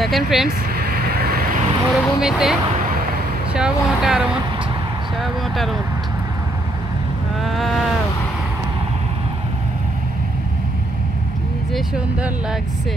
দেখেন ফ্রেন্ডস, মরুভূমিতে সব মোটার উট, সব মোটার উট। কি যে সুন্দর লাগছে।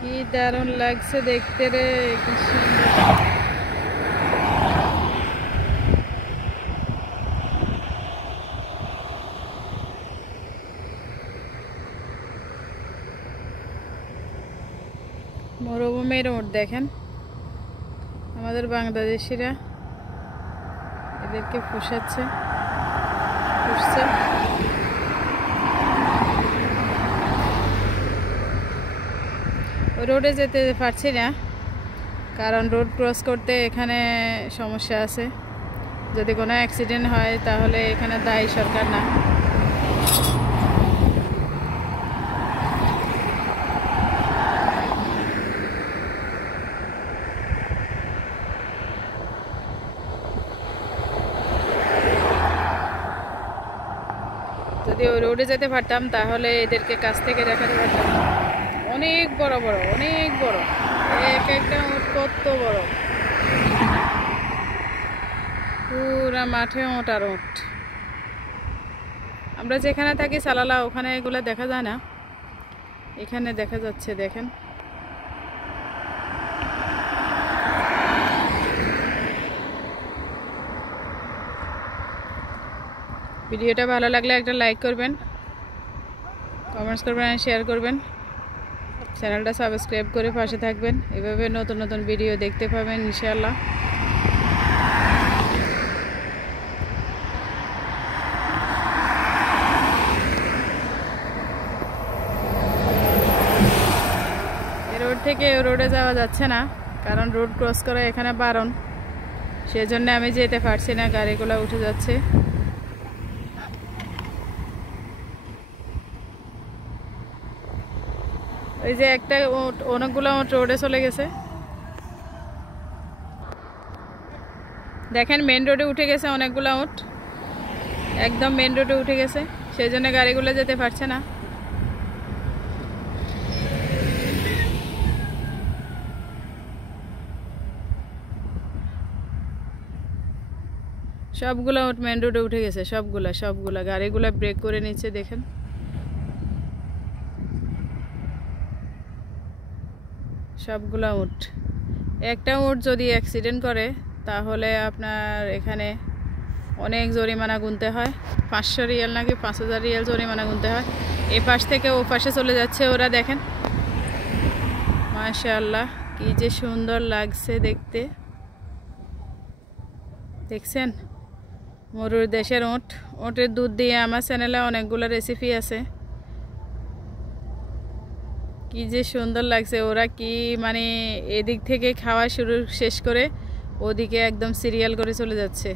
কি দারুণ লাগছে দেখতে রে, কি সুন্দর। মরুভূমির উট দেখেন, আমাদের বাংলাদেশিরা এদেরকে পুষছে। রোডে যেতে পারছি না, কারণ রোড ক্রস করতে এখানে সমস্যা আছে। যদি কোনো অ্যাক্সিডেন্ট হয় তাহলে এখানে দায়ী সরকার না। যদি ওই রোডে যেতে পারতাম তাহলে এদেরকে কাছ থেকে দেখাতে পারতাম। অনেক বড় বড়, অনেক বড়, এক একটা উট কত বড়। পুরা মাঠে উট আর উট। আমরা যেখানে থাকি সালালা, ওখানে এগুলো দেখা যায় না, এখানে দেখা যাচ্ছে। দেখেন, ভিডিওটা ভালো লাগলে একটা লাইক করবেন, কমেন্টস করবেন, শেয়ার করবেন, চ্যানেলটা সাবস্ক্রাইব করে পাশে থাকবেন। এভাবে নতুন নতুন ভিডিও দেখতে পাবেন ইনশাআল্লাহ। এই রোড থেকে ওই রোডে যাওয়া যাচ্ছে না, কারণ রোড ক্রস করা এখানে বারণ। সেজন্য আমি যেতে পারছি না, গাড়িগুলো উঠে যাচ্ছে। ওই যে একটা উট, অনেকগুলো উট রোডে চলে গেছে। দেখেন, মেন রোডে উঠে গেছে অনেকগুলো উট, একদম মেন রোডে উঠে গেছে। সেই জন্য গাড়িগুলো যেতে পারছে না। সবগুলো উট মেন রোডে উঠে গেছে, সবগুলা গাড়িগুলো ব্রেক করে নিচ্ছে। দেখেন, সবগুলা উট। একটা উট যদি অ্যাক্সিডেন্ট করে তাহলে আপনার এখানে অনেক জরিমানা গুনতে হয়। 500 রিয়াল নাকি 5000 রিয়াল জরিমানা গুনতে হয়। এ পাশ থেকে ও পাশে চলে যাচ্ছে ওরা। দেখেন, মাশাআল্লাহ, কি যে সুন্দর লাগছে দেখতে। দেখছেন, মরুর দেশের উট। উটের দুধ দিয়ে আমার চ্যানেলে অনেকগুলো রেসিপি আছে। কি যে সুন্দর লাগছে। ওরা কি মানে এদিক থেকে খাওয়া শেষ করে ওদিকে একদম সিরিয়াল করে চলে যাচ্ছে।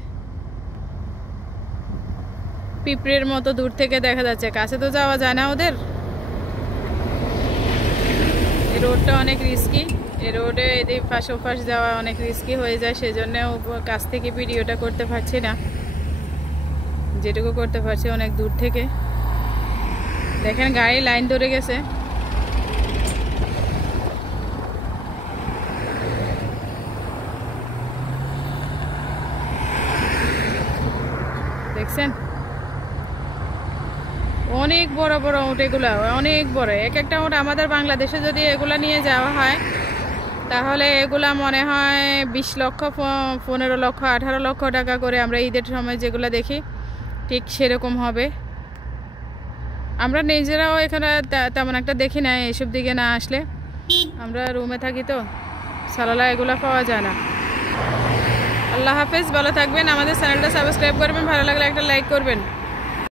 পিঁপড়ের মতো দূর থেকে দেখা যাচ্ছে, কাছে তো যাওয়া যায় না ওদের। এই রোডটা অনেক রিস্কি, এই রোডে এদিক পাশ ওপাশ যাওয়া অনেক রিস্কি হয়ে যায়। সেজন্য কাছ থেকে ভিডিওটা করতে পারছি না, যেটুকু করতে পারছি অনেক দূর থেকে। দেখেন, গাড়ি লাইন ধরে গেছে। দেখছেন, অনেক বড় বড় উট এগুলা, অনেক বড়। এক একটা উট আমাদের বাংলাদেশে যদি এগুলা নিয়ে যাওয়া হয় তাহলে এগুলা মনে হয় 20 লক্ষ, 15 লক্ষ, 18 লক্ষ টাকা করে আমরা ঈদের সময় যেগুলো দেখি ঠিক সেরকম হবে। আমরা নিজেরাও এখানে তেমন একটা দেখি না, এইসব দিকে না আসলে। আমরা রুমে থাকি তো সালালা এগুলো পাওয়া যায় না। আল্লাহ হাফেজ, ভালো থাকবেন। আমাদের চ্যানেলটা সাবস্ক্রাইব করবেন, ভালো লাগলে একটা লাইক করবেন।